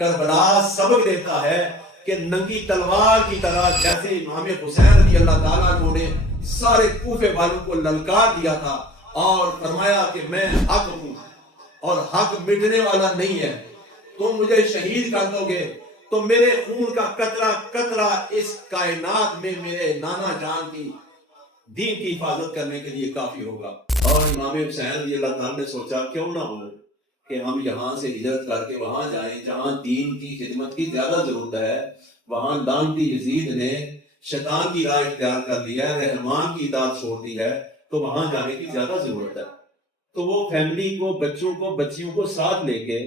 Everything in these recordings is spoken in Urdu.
کربلا سبق دیتا ہے کہ ننگی تلوار کی طرح جیسے امام حسین رضی اللہ تعالیٰ عنہ نے سارے کوفے والوں کو للکار دیا تھا اور فرمایا کہ میں حق ہوں اور حق مٹنے والا نہیں ہے، تم مجھے شہید کر دو گے تو میرے خون کا قطرہ قطرہ اس کائنات میں میرے نانا جان کی دین کی حفاظت کرنے کے لیے کافی ہوگا۔ اور امام حسین رضی اللہ تعالیٰ نے سوچا کیوں نہ ہو کہ ہم یہاں سے ہجرت کر کے وہاں جائیں جہاں دین کی خدمت کی زیادہ ضرورت ہے۔ وہاں لعنتی یزید نے شیطان کی راہ اختیار کر لیا ہے، رحمان کی اطاعت چھوڑ دی ہے، تو وہاں جانے کی زیادہ ضرورت ہے۔ تو وہ فیملی کو، بچوں کو، بچیوں کو ساتھ لے کے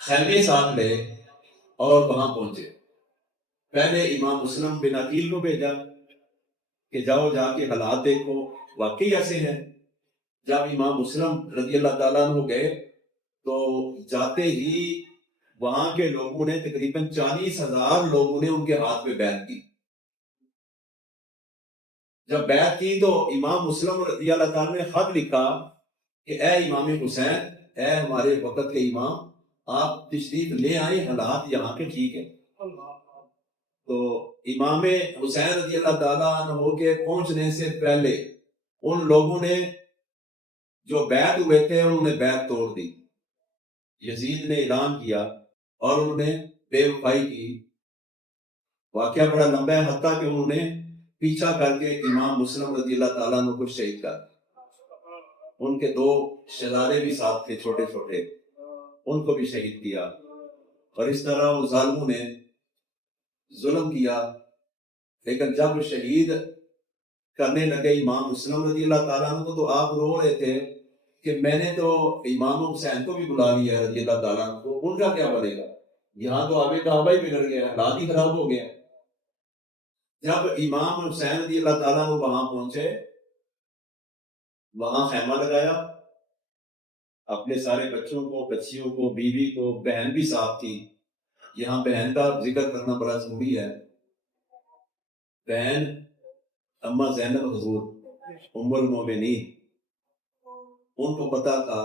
خیمے ساتھ لے اور وہاں پہنچے۔ پہلے امام مسلم بن عقیل کو بھیجا کہ جاؤ جا کے حالات دیکھو واقعی ایسے ہیں۔ جب امام مسلم رضی اللہ تعالیٰ عنہ گئے تو جاتے ہی وہاں کے لوگوں نے تقریباً 40,000 لوگوں نے ان کے ہاتھ پہ بیعت کی۔ جب بیعت کی تو امام مسلم رضی اللہ تعالیٰ نے خط لکھا کہ اے امام حسین، اے ہمارے وقت کے امام، آپ تشریف لے آئیں، حالات یہاں کے ٹھیک ہے۔ تو امام حسین رضی اللہ تعالیٰ عنہ کے پہنچنے سے پہلے ان لوگوں نے جو بیعت ہوئے تھے انہوں نے بیعت توڑ دی۔ یزید نے اعلان کیا اور انہوں نے بے وفائی کی۔ واقعہ بڑا لمبا ہے، حتیٰ کہ انہوں نے پیچھا کر کے امام مسلم رضی اللہ تعالیٰ عنہ کو شہید کر۔ ان کے 2 شہزادے بھی ساتھ تھے چھوٹے چھوٹے، ان کو بھی شہید کیا۔ اور اس طرح وہ ظالموں نے ظلم کیا۔ لیکن جب شہید کرنے لگے امام مسلم رضی اللہ تعالیٰ عنہ کو تو آپ رو رہے تھے کہ میں نے تو امام حسین کو بھی بلا لیا رضی اللہ تعالیٰ عنہ کو، ان کا کیا بنے گا؟ یہاں تو آگے کعبہ ہی بگڑ گیا، حالات ہی خراب ہو گیا۔ جب امام حسین رضی اللہ تعالیٰ عنہ وہاں پہنچے، وہاں خیمہ لگایا، اپنے سارے بچوں کو، بچیوں کو، بیوی کو، بہن بھی ساتھ تھی۔ یہاں بہن کا ذکر کرنا بڑا ضروری ہے۔ بہن اما زینب حضور ام المومنین، ان کو پتا تھا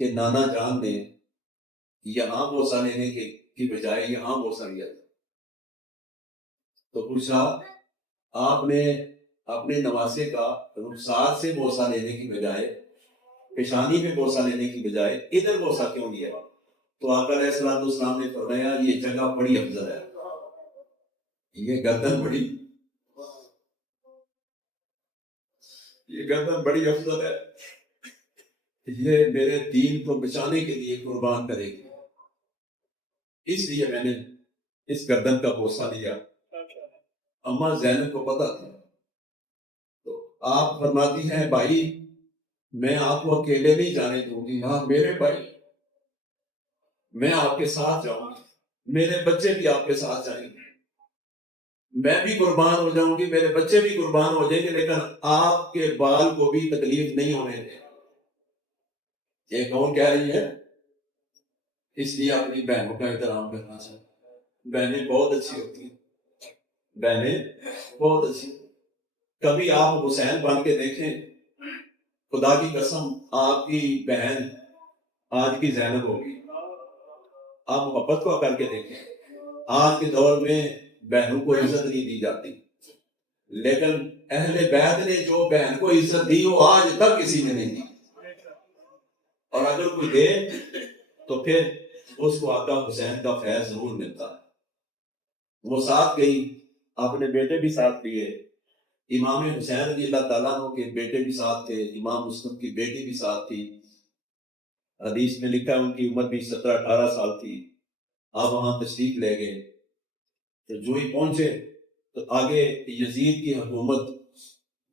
کہ نانا جان نے یہاں بوسہ لینے کی بجائے یہاں بوسہ لیا، تو پوچھا آپ نے اپنے نواسے کا رخسار سے بوسہ لینے کی بجائے، پیشانی پہ بوسہ لینے کی بجائے ادھر بوسہ کیوں لیا؟ تو آقا علیہ السلام نے فرمایا یہ جگہ بڑی افضل ہے، یہ گردن بڑی افضل ہے، یہ میرے دین کو بچانے کے لیے قربان کرے گی، اس لیے میں نے اس گردن کا بوسہ لیا۔ اما زینب کو پتا تھا، تو آپ فرماتی ہیں بھائی میں آپ کو اکیلے نہیں جانے دوں گی، ہاں میرے بھائی میں آپ کے ساتھ جاؤں گی، میرے بچے بھی آپ کے ساتھ جائیں گے، میں بھی قربان ہو جاؤں گی، میرے بچے بھی قربان ہو جائیں گے، لیکن آپ کے بال کو بھی تکلیف نہیں ہونے دیں۔ یہ کون کہہ رہی ہے؟ اس لیے اپنی بہنوں کا احترام کرنا چاہیے۔ بہنیں بہت اچھی ہوتی ہیں، بہنیں بہت اچھی۔ کبھی آپ حسین بن کے دیکھیں، خدا کی قسم آپ کی بہن آج کی زینب ہوگی۔ آپ محبت کو کر کے دیکھیں، آج کے دور میں بہنوں کو عزت نہیں دی جاتی، لیکن اہل بیت نے جو بہن کو عزت دی وہ آج تک کسی نے نہیں دی، اور اگر کوئی دے تو پھر اس کو آقا حسین کا فیض ضرور ملتا ہے۔ وہ ساتھ گئی، اپنے بیٹے بھی ساتھ لیے، امام حسین رضی اللہ تعالیٰ عنہ کے بیٹے بھی ساتھ تھے، امام مسلم کی بیٹی بھی ساتھ تھی۔ حدیث میں لکھا ہے ان کی عمر بھی 17-18 سال تھی۔ آپ وہاں تشریف لے گئے، تو جو ہی پہنچے تو آگے یزید کی حکومت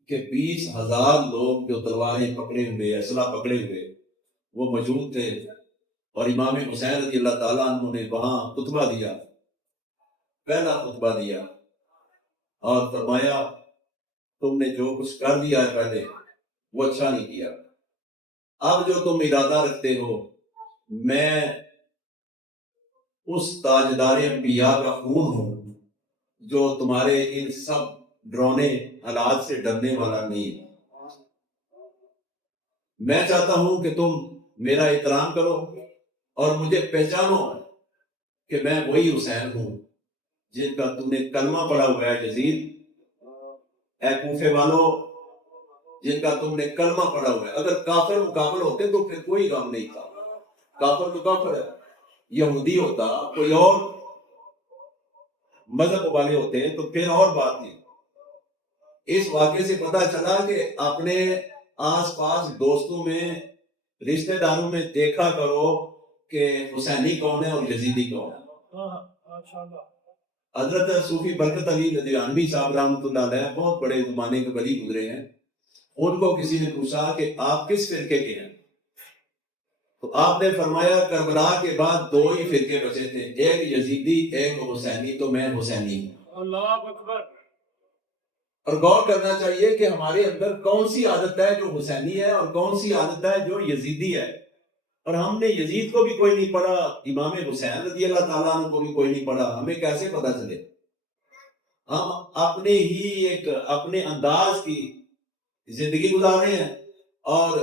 کے 20,000 لوگ جو تلواریں پکڑے ہوئے، اسلحہ پکڑے ہوئے وہ موجود تھے، اور امام حسین رضی اللہ تعالیٰ عنہ نے وہاں خطبہ دیا، پہلا خطبہ دیا، اور فرمایا تم نے جو کچھ کر دیا ہے پہلے وہ اچھا نہیں کیا، اب جو تم ارادہ رکھتے ہو، میں اس تاجدار انبیاء کا خون ہوں جو تمہارے ان سب ڈرونے حالات سے ڈرنے والا نہیں۔ میں چاہتا ہوں کہ تم میرا احترام کرو اور مجھے پہچانو کہ میں وہی حسین ہوں جن کا تم نے کلمہ پڑھا ہوا ہے یزید، اے کوفے والو جن کا تم نے کلمہ پڑھا ہوا ہے۔ اگر کافر مکافر ہوتے تو پھر کوئی غم نہیں تھا، کافر تو کافر ہے، یہودی ہوتا کوئی اور مذہب والے ہوتے ہیں تو پھر اور بات نہیں۔ اس واقعے سے پتہ چلا کہ اپنے آس پاس دوستوں میں رشتہ داروں میں دیکھا کرو کہ حسینی کون ہے اور یزیدی کون ہے۔ حضرت صوفی برکت علی لدھیانوی صاحب رحمۃ اللہ علیہ بہت بڑے زمانے کے ولی گزرے ہیں، ان کو کسی نے پوچھا کہ آپ کس فرقے کے ہیں؟ تو آپ نے فرمایا کربلا کے بعد دو ہی فرقے بچے تھے، ایک یزیدی ایک حسینی، تو میں حسینی ہوں۔ اللہ اکبر۔ اور غور کرنا چاہیے کہ ہمارے اندر کون سی عادت ہے جو حسینی ہے اور کون سی عادت ہے جو یزیدی ہے، اور ہم نے یزید کو بھی کوئی نہیں پڑھا، امام حسین رضی اللہ تعالیٰ عنہ کو بھی کوئی نہیں پڑھا، ہمیں کیسے پتہ چلے؟ ہم اپنے ہی ایک اپنے انداز کی زندگی گزار رہے ہیں اور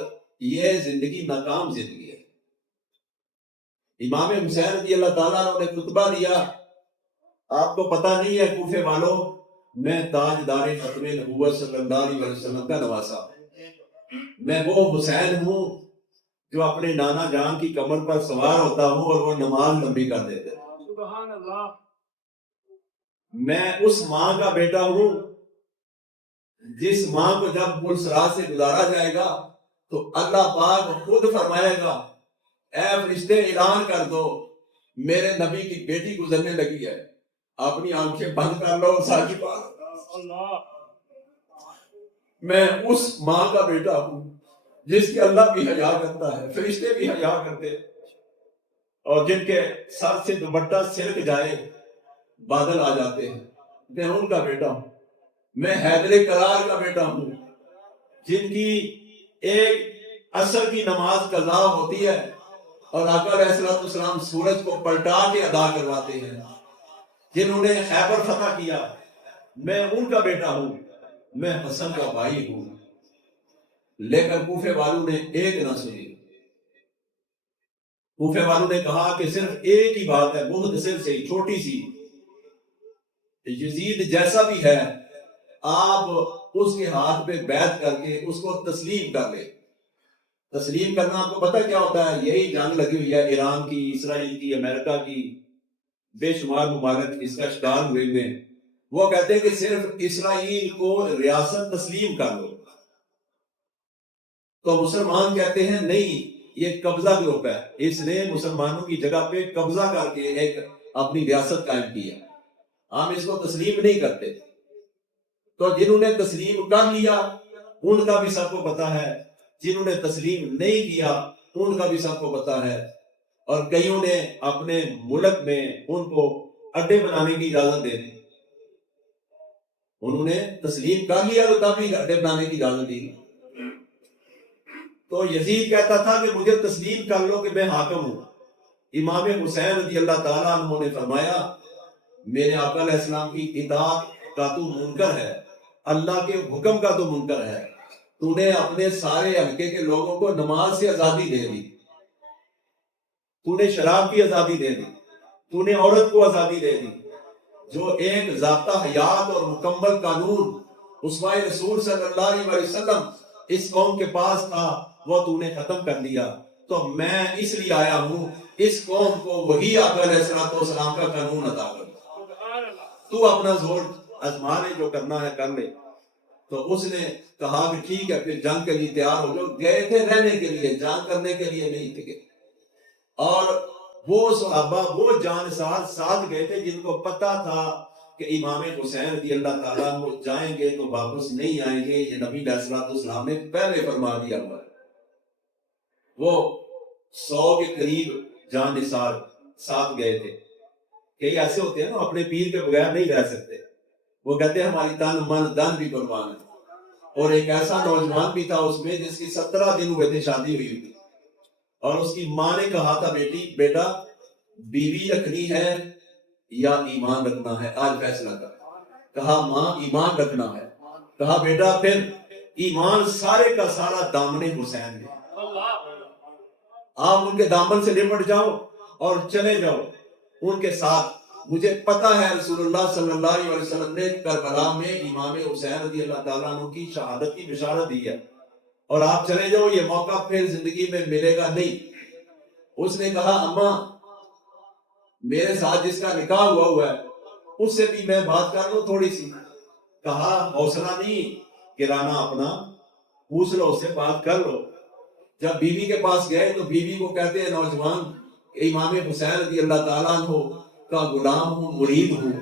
یہ زندگی ناکام زندگی ہے۔ امام حسین رضی اللہ تعالیٰ عنہ نے خطبہ دیا، آپ کو پتہ نہیں ہے کوفے والوں، میں تاجدار ختم نبوت صلی اللہ علیہ وسلم کا نواسا، میں وہ حسین ہوں جو اپنے نانا جان کی کمر پر سوار ہوتا ہوں اور وہ نماز لمبی کر دیتے ہیں۔ سبحان اللہ۔ میں اس ماں کا بیٹا ہوں جس ماں کو جب پلسرات سے گزارا جائے گا تو اللہ پاک خود فرمائے گا اے فرشتے اعلان کر دو میرے نبی کی بیٹی گزرنے لگی ہے، اپنی آنکھیں بند کر لو ساجی پاک۔ میں اس ماں کا بیٹا ہوں جس کے اللہ بھی حیا کرتا ہے، فرشتے بھی حیا کرتے ہیں، اور جن کے سر سے دوپٹہ سرک جائے بادل آ جاتے ہیں، میں ان کا بیٹا ہوں۔ میں حیدر کرار کا بیٹا ہوں جن کی ایک عصر کی نماز قضا ہوتی ہے اور آقا علیہ السلام سورج کو پلٹا کے ادا کرواتے ہیں، جنہوں نے خیبر فتح کیا، میں ان کا بیٹا ہوں، میں حسن کا بھائی ہوں۔ لیکن کوفے والوں نے ایک نہ سنی، کوفے والوں نے کہا کہ صرف ایک ہی بات ہے، بہت صرف سے چھوٹی سی، یزید جیسا بھی ہے آپ اس کے ہاتھ پہ بیعت کر کے اس کو تسلیم کر لیں۔ تسلیم کرنا آپ کو پتہ کیا ہوتا ہے؟ یہی جنگ لگی ہوئی ہے ایران کی، اسرائیل کی، امریکہ کی، بے شمار ممالک اس کا شکار ہوئے ہوئے ہیں۔ وہ کہتے ہیں کہ صرف اسرائیل کو ریاست تسلیم کر لو، تو مسلمان کہتے ہیں نہیں، یہ قبضہ گروپ ہے، اس نے مسلمانوں کی جگہ پہ قبضہ کر کے ایک اپنی ریاست قائم کی ہے، ہم اس کو تسلیم نہیں کرتے۔ تو جنہوں نے تسلیم کر لیا ان کا بھی سب کو پتہ ہے، جنہوں نے تسلیم نہیں کیا ان کا بھی سب کو پتہ ہے، اور کئیوں نے اپنے ملک میں ان کو اڈے بنانے کی اجازت دے دی، انہوں نے تسلیم کر لیا تو تب بھی اڈے بنانے کی اجازت دی۔ تو یزید کہتا تھا کہ مجھے تسلیم کر لو کہ میں حاکم ہوں۔ امام حسین رضی اللہ تعالیٰ عنہ نے فرمایا میرے آقا علیہ السلام کی اطاعت کا تو منکر ہے، اللہ کے حکم کا تو منکر ہے، تو نے اپنے سارے حلقے کے لوگوں کو نماز سے آزادی دے دی، تو نے شراب کی آزادی دے دی، تو نے عورت کو آزادی دے دی، جو ایک ضابطہ حیات اور مکمل قانون اسوہ رسول صلی اللہ علیہ وسلم اس قوم کے پاس تھا وہ تو نے ختم کر دیا۔ تو میں اس لیے آیا ہوں اس قوم کو وہی آقا علیہ السلام کا قانون عطا کر، تو اپنا زور آزما لے، جو کرنا ہے کر لے۔ تو اس نے کہا کہ ٹھیک ہے پھر جنگ کے لیے تیار ہو جو، گئے تھے رہنے کے لیے، جنگ کرنے کے لیے نہیں تھے۔ اور وہ صحابہ وہ جان ساتھ گئے تھے جن کو پتا تھا کہ امام حسین رضی اللہ تعالیٰ وہ جائیں گے تو واپس نہیں آئیں گے، یہ نبی علیہ السلام نے پہلے فرما دیا ہوا ہے۔ وہ 100 کے قریب جان نثار ساتھ گئے تھے۔ کئی ایسے ہوتے ہیں نا اپنے پیر کے بغیر نہیں رہ سکتے، وہ کہتے ہیں ہماری تن من دن بھی قربان ہے۔ اور ایک ایسا نوجوان بھی تھا اس میں جس کی 17 دن ہوئے تھے شادی ہوئی تھی، اور اس کی ماں نے کہا تھا بیٹا بیوی رکھنی ہے یا ایمان رکھنا ہے، آج فیصلہ کر۔ کہا ماں ایمان رکھنا ہے۔ کہا بیٹا پھر ایمان سارے کا سارا دامن حسین ہے، آپ ان کے دامن سے لپٹ جاؤ اور چلے جاؤ ان کے ساتھ۔ مجھے پتا ہے رسول اللہ صلی اللہ علیہ وسلم نے کربلا میں امام حسین رضی اللہ تعالیٰ عنہ کی شہادت کی بشارت دی ہے، اور آپ چلے جاؤ، یہ موقع پھر زندگی میں ملے گا نہیں۔ اس نے کہا اماں میرے ساتھ جس کا نکاح ہوا ہے اس سے بھی میں بات کر لوں تھوڑی سی۔ کہا حوصلہ نہیں گرانا اپنا، پوچھ لو، اس سے بات کر لو۔ جب بیوی کے پاس گئے تو بیوی کو کہتے ہیں نوجوان امام حسین رضی اللہ تعالیٰ عنہ کا غلام ہوں، مرید ہوں،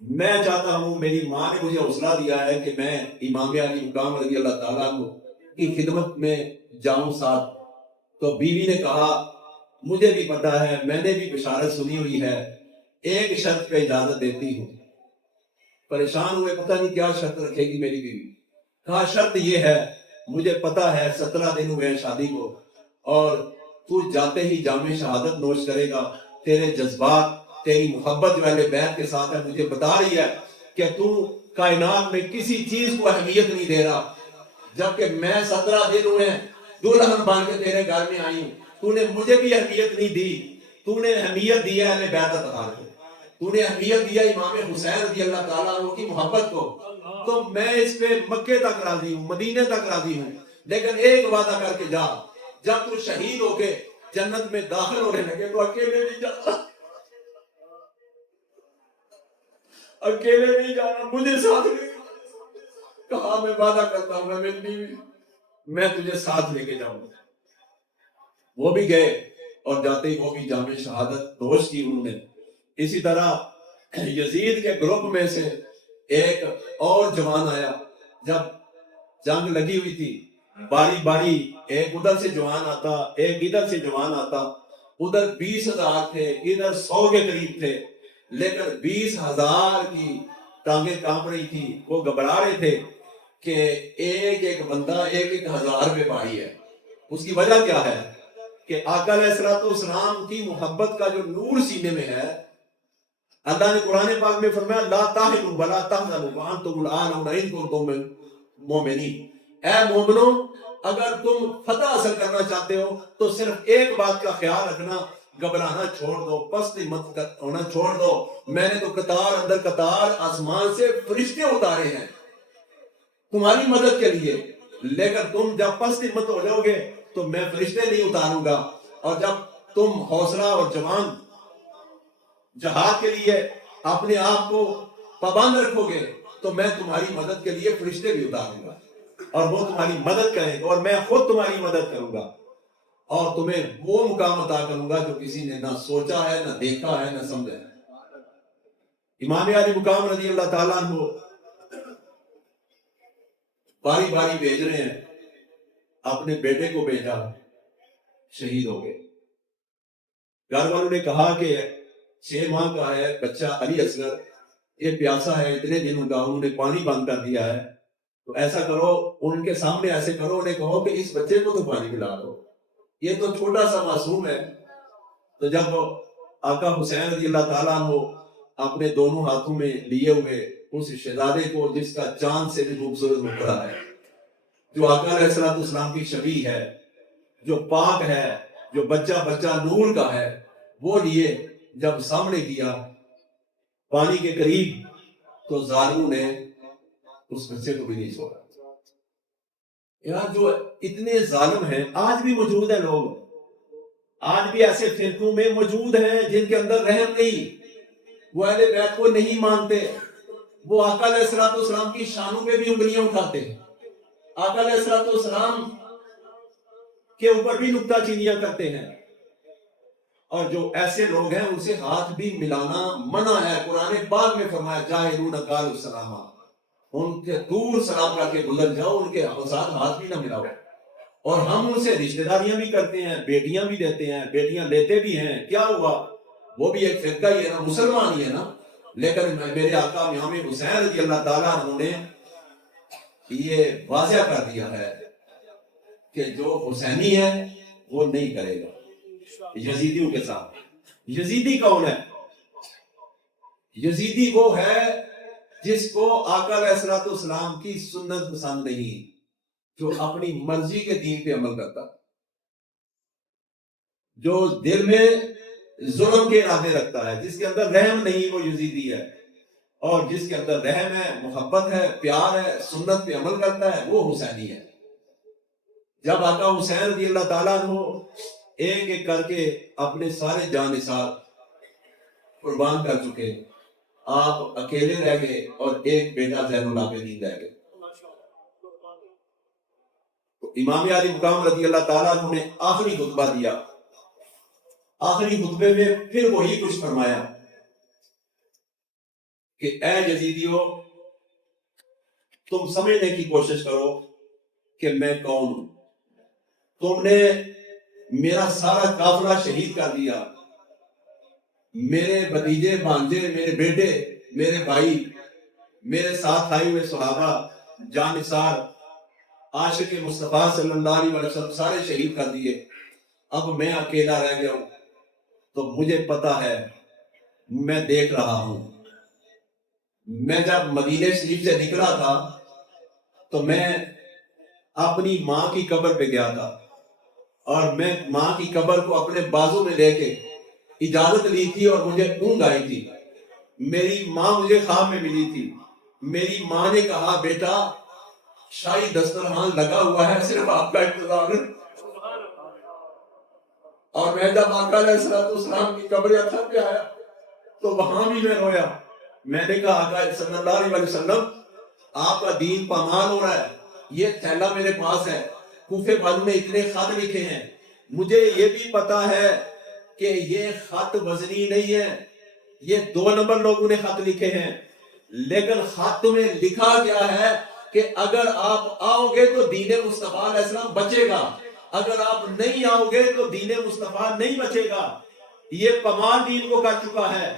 میں چاہتا ہوں، میری ماں نے مجھے حوصلہ دیا ہے کہ میں امام علی مقام رضی اللہ تعالیٰ عنہ کی خدمت میں جاؤں ساتھ۔ تو بیوی نے کہا مجھے بھی پتا ہے، میں نے بھی بشارت سنی ہوئی ہے، ایک شرط پہ اجازت دیتی ہوں۔ پریشان ہوئے، پتہ نہیں کیا شرط رکھے گی میری بیوی۔ کہا شرط یہ ہے، مجھے پتا ہے 17 دن ہوئے ہیں شادی کو، اور تو جاتے ہی جامع شہادت نوش کرے گا، تیرے جذبات، تیری محبت جو اہل بیت کے ساتھ ہے مجھے بتا رہی ہے کہ تو کائنات میں کسی چیز کو اہمیت نہیں دے رہا، جبکہ میں 17 دن ہوئے ہیں دلہن بن کے تیرے گھر میں آئی ہوں، تو نے مجھے بھی اہمیت نہیں دی، تو نے اہمیت دی ہے اہل بیت اطہار کو، تو نے اہمیت دیا امام حسین رضی اللہ تعالیٰ عنہ کی محبت کو، تو میں اس پہ مکے تک راضی ہوں، مدینے تک راضی ہوں، لیکن ایک وعدہ کر کے جا، جب تو شہید ہو کے جنت میں داخل ہونے لگے تو اکیلے نہیں جانا، اکیلے نہیں جانا، مجھے ساتھ لے۔ کہا میں وعدہ کرتا ہوں میں بیوی، میں تجھے ساتھ لے کے جاؤں گا۔ وہ بھی گئے اور جاتے ہی وہ بھی جامع شہادت نوش کی انہوں نے۔ اسی طرح یزید کے گروپ میں سے ایک اور جوان آیا، جب جنگ لگی ہوئی تھی، باری باری ایک ادھر سے جوان آتا، ایک ادھر سے جوان آتا، ادھر 20,000 تھے، ادھر 100 کے قریب تھے، لیکن 20,000 کی ٹانگیں کانپ رہی تھی، وہ گھبرا رہے تھے کہ ایک ایک بندہ 1,000 پہ بھاری ہے۔ اس کی وجہ کیا ہے کہ آقا علیہ السلام کی محبت کا جو نور سینے میں ہے، اللہ نے قرآن پاک میں فرمایا لا تہنوا ولا تحزنوا وانتم الاعلون ان کنتم مؤمنین، اے مومنو اگر تم فتح حاصل کرنا چاہتے ہو تو صرف ایک بات کا خیال رکھنا، گھبرانا چھوڑ دو، پست مت ہونا چھوڑ دو، میں نے تو قطار اندر قطار آسمان سے فرشتے اتارے ہیں تمہاری مدد کے لیے، لیکن تم جب پست مت ہو جاؤ گے تو میں فرشتے نہیں اتاروں گا، اور جب تم حوصلہ اور جوان جہاد کے لیے اپنے آپ کو پابند رکھو گے تو میں تمہاری مدد کے لیے فرشتے بھی اتاروں گا، اور وہ تمہاری مدد کریں گے، اور میں خود تمہاری مدد کروں گا، اور تمہیں وہ مقام عطا کروں گا جو کسی نے نہ سوچا ہے، نہ دیکھا ہے، نہ سمجھا ہے۔ امام علی مقام رضی اللہ تعالیٰ عنہ باری باری بھیج رہے ہیں، اپنے بیٹے کو بھیجا، شہید ہو گئے۔ گھر والوں نے کہا کہ 6 ماہ کا ہے بچہ علی اصغر، یہ پیاسا ہے، اتنے دن کا انہوں نے پانی بند کر دیا ہے، تو ایسا کرو، ان کے سامنے ایسے کرو، انہیں کہو کہ اس بچے کو تو پانی پلا دو، یہ تو چھوٹا سا معصوم ہے۔ تو جب آقا حسین رضی اللہ تعالیٰ عنہ اپنے دونوں ہاتھوں میں لیے ہوئے اس شہزادے کو، جس کا چاند سے بھی خوبصورت مقرا ہے، جو آقا علیہ السلام کی شبیہ ہے، جو پاک ہے، جو بچہ بچہ نور کا ہے، وہ لیے جب سامنے کیا پانی کے قریب، تو ظالموں نے اس بچے کو بھی نہیں چھوڑا۔ یہاں جو اتنے ظالم ہیں، آج بھی موجود ہیں لوگ، آج بھی ایسے فرقوں میں موجود ہیں جن کے اندر رحم نہیں، وہ اہل بیت کو نہیں مانتے، وہ آقا علیہ السلام کی شانوں پہ بھی انگلیاں اٹھاتے ہیں، آقا علیہ السلام کے اوپر بھی نکتہ چینیاں کرتے ہیں، اور جو ایسے لوگ ہیں ان سے ہاتھ بھی ملانا منع ہے۔ قرآن پاک میں فرمایا جاہلون قالوا السلام، ان کے دور سلام کر کے گزر جاؤ، ان کے ساتھ ہاتھ بھی نہ ملاؤ۔ اور ہم ان سے رشتہ داریاں بھی کرتے ہیں، بیٹیاں بھی دیتے ہیں، بیٹیاں لیتے بھی ہیں، کیا ہوا؟ وہ بھی ایک فرقہ ہی ہے نا، مسلمان ہی ہے نا، لیکن میرے آقا امام حسین رضی اللہ تعالیٰ عنہ نے یہ واضح کر دیا ہے کہ جو حسینی ہے وہ نہیں کرے گا یزیدیوں کے ساتھ۔ یزیدی کون ہے؟ یزیدی وہ ہے جس کو آقا علیہ السلام کی سنت پسند نہیں، جو اپنی مرضی کے دین پہ عمل کرتا۔ جو دل میں ظلم کے ارادے رکھتا ہے، جس کے اندر رحم نہیں، وہ یزیدی ہے، اور جس کے اندر رحم ہے، محبت ہے، پیار ہے، سنت پہ عمل کرتا ہے، وہ حسینی ہے۔ جب آقا حسین رضی اللہ تعالیٰ عنہ ایک ایک کر کے اپنے سارے جان نثار قربان کر چکے، آپ اکیلے رہ گئے اور ایک بیٹا زین العابدین رہ گئے، تو امام علی مقام رضی اللہ تعالیٰ عنہ نے آخری خطبہ دیا۔ آخری خطبے میں پھر وہی کچھ فرمایا کہ اے یزیدیو، تم سمجھنے کی کوشش کرو کہ میں کون ہوں۔ تم نے میرا سارا قافلہ شہید کر دیا، میرے بھتیجے، بھانجے، میرے بیٹے، میرے بھائی، میرے ساتھ آئے ہوئے صحابہ، جان نثار، عاشق مصطفیٰ صلی اللہ علیہ وسلم سارے شہید کر دیے، اب میں اکیلا رہ گیا ہوں۔ تو مجھے پتا ہے، میں دیکھ رہا ہوں، میں جب مدینہ شریف سے نکلا تھا تو میں اپنی ماں کی قبر پہ گیا تھا، اور میں ماں کی قبر کو اپنے بازو میں لے کے اجازت لی تھی، اور مجھے اونگ آئی تھی۔ میری ماں مجھے خواب میں ملی تھی، میری ماں نے کہا بیٹا شاہی دسترخوان لگا ہوا ہے، صرف آپ کا انتظار ہے۔ اور میں جب آقا علیہ السلام کی قبر اطہر پہ آیا تو وہاں بھی میں رویا۔ میں نے کہا آقا صلی اللہ علیہ وسلم، آپ کا دین پامال ہو رہا ہے، یہ تھیلا میرے پاس ہے، کوفے والوں نے اتنے خط لکھے ہیں، مجھے یہ بھی پتا ہے کہ یہ خط وزنی نہیں ہے، یہ 2 نمبر لوگوں نے خط لکھے ہیں، لیکن خط میں لکھا گیا ہے کہ اگر آپ آؤ گے تو دین مصطفیٰ علیہ السلام بچے گا، اگر آپ نہیں آؤ گے تو دین مصطفیٰ نہیں بچے گا۔ یہ پامال دین کو کر چکا ہے،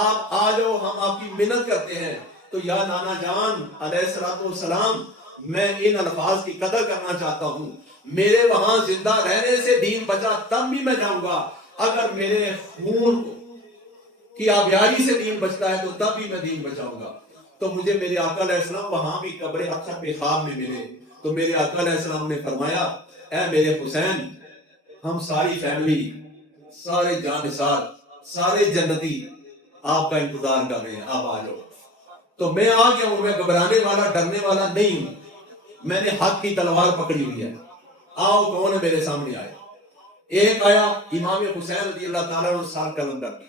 آپ آ جاؤ، ہم آپ کی منت کرتے ہیں۔ تو یا نانا جان علیہ السلام، میں ان الفاظ کی قدر کرنا چاہتا ہوں، میرے وہاں زندہ رہنے سے دین بچا تب بھی میں جاؤں گا، اگر میرے خون کی آبیاری سے دین بچتا ہے تو تب بھی میں دین بچاؤں گا۔ تو مجھے میرے آقا علیہ السلام وہاں بھی قبر اطہر پہ خواب میں ملے، تو میرے آقا علیہ السلام نے فرمایا اے میرے حسین، ہم ساری فیملی، سارے جان نثار، سارے جنتی آپ کا انتظار کر رہے ہیں، آپ آ جاؤ۔ تو میں آ گیا ہوں، میں گھبرانے والا، ڈرنے والا نہیں ہوں، میں نے حق کی تلوار پکڑی ہوئی ہے، آؤ کون ہے میرے سامنے آئے۔ ایک آیا امام حسین رضی اللہ تعالیٰ عنہ سال قلم کر دیا،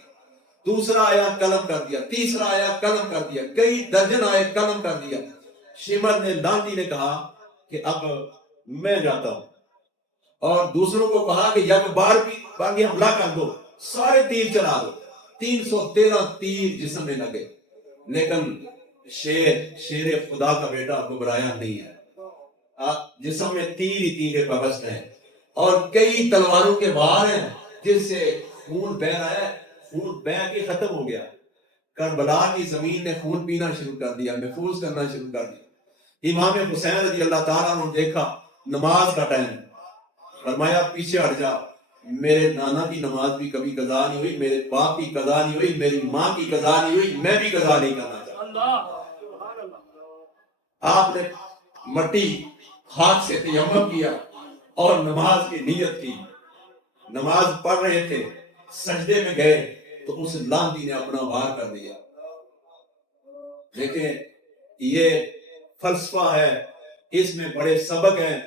دوسرا آیا قلم کر دیا، تیسرا آیا قلم کر دیا، کئی درجن آئے قلم کر دیا۔ شمر نے، لانتی نے کہا کہ اب میں جاتا ہوں، اور دوسروں کو کہا کہ یک بار بھی باقی حملہ کر دو، سارے تیر چلا دو۔ 313 تیر جسم میں لگے، لیکن شیر خدا کا بیٹا گھبرایا نہیں ہے، جسم میں تیر ہی تیر پبست ہیں، اور کئی تلواروں کے وار ہیں جس سے خون بہ رہا ہے، خون بہ کے ختم ہو گیا۔ کربلا کی زمین نے خون پینا شروع کر دیا، محفوظ کرنا شروع کر دیا۔ امام حسین رضی اللہ تعالیٰ نے دیکھا نماز کا ٹائم، فرمایا پیچھے ہٹ جا، میرے نانا کی نماز بھی کبھی قضا نہیں ہوئی، میرے باپ کی قضا نہیں ہوئی، میری ماں کی قضا نہیں ہوئی، میں بھی قضا نہیں کرنا چاہتا۔ آپ نے مٹی ہاتھ سے تیمم کیا اور نماز کی نیت کی، نماز پڑھ رہے تھے، سجدے میں گئے تو اس لانتی نے اپنا وار کر دیا۔ دیکھیں یہ فلسفہ ہے، اس میں بڑے سبق ہیں۔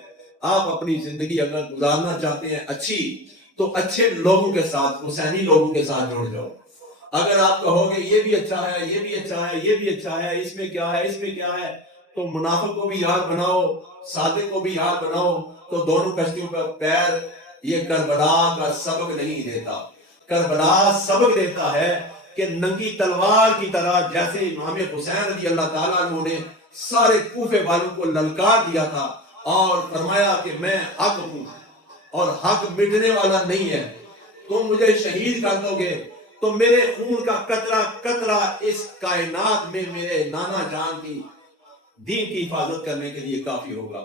آپ اپنی زندگی اگر گزارنا چاہتے ہیں اچھی، تو اچھے لوگوں کے ساتھ، حسینی لوگوں کے ساتھ جڑ جاؤ۔ اگر آپ کہو گے یہ بھی اچھا ہے، یہ بھی اچھا ہے، یہ بھی اچھا ہے، اس میں کیا ہے، اس میں کیا ہے، تو منافق کو بھی یار بناؤ، صادق کو بھی یار بناؤ، تو دونوں کشتیوں پر پیر۔ یہ کربلا کا سبق نہیں دیتا، کربلا سبق دیتا ہے کہ ننگی تلوار کی طرح جیسے امام حسین رضی اللہ تعالیٰ عنہ نے سارے کوفے والوں کو للکار دیا تھا اور فرمایا کہ میں حق ہوں اور حق مٹنے والا نہیں ہے، تم مجھے شہید کر دو گے تو میرے خون کا قطرہ قطرہ اس کائنات میں میرے نانا جان کی دین کی حفاظت کرنے کے لیے کافی ہوگا۔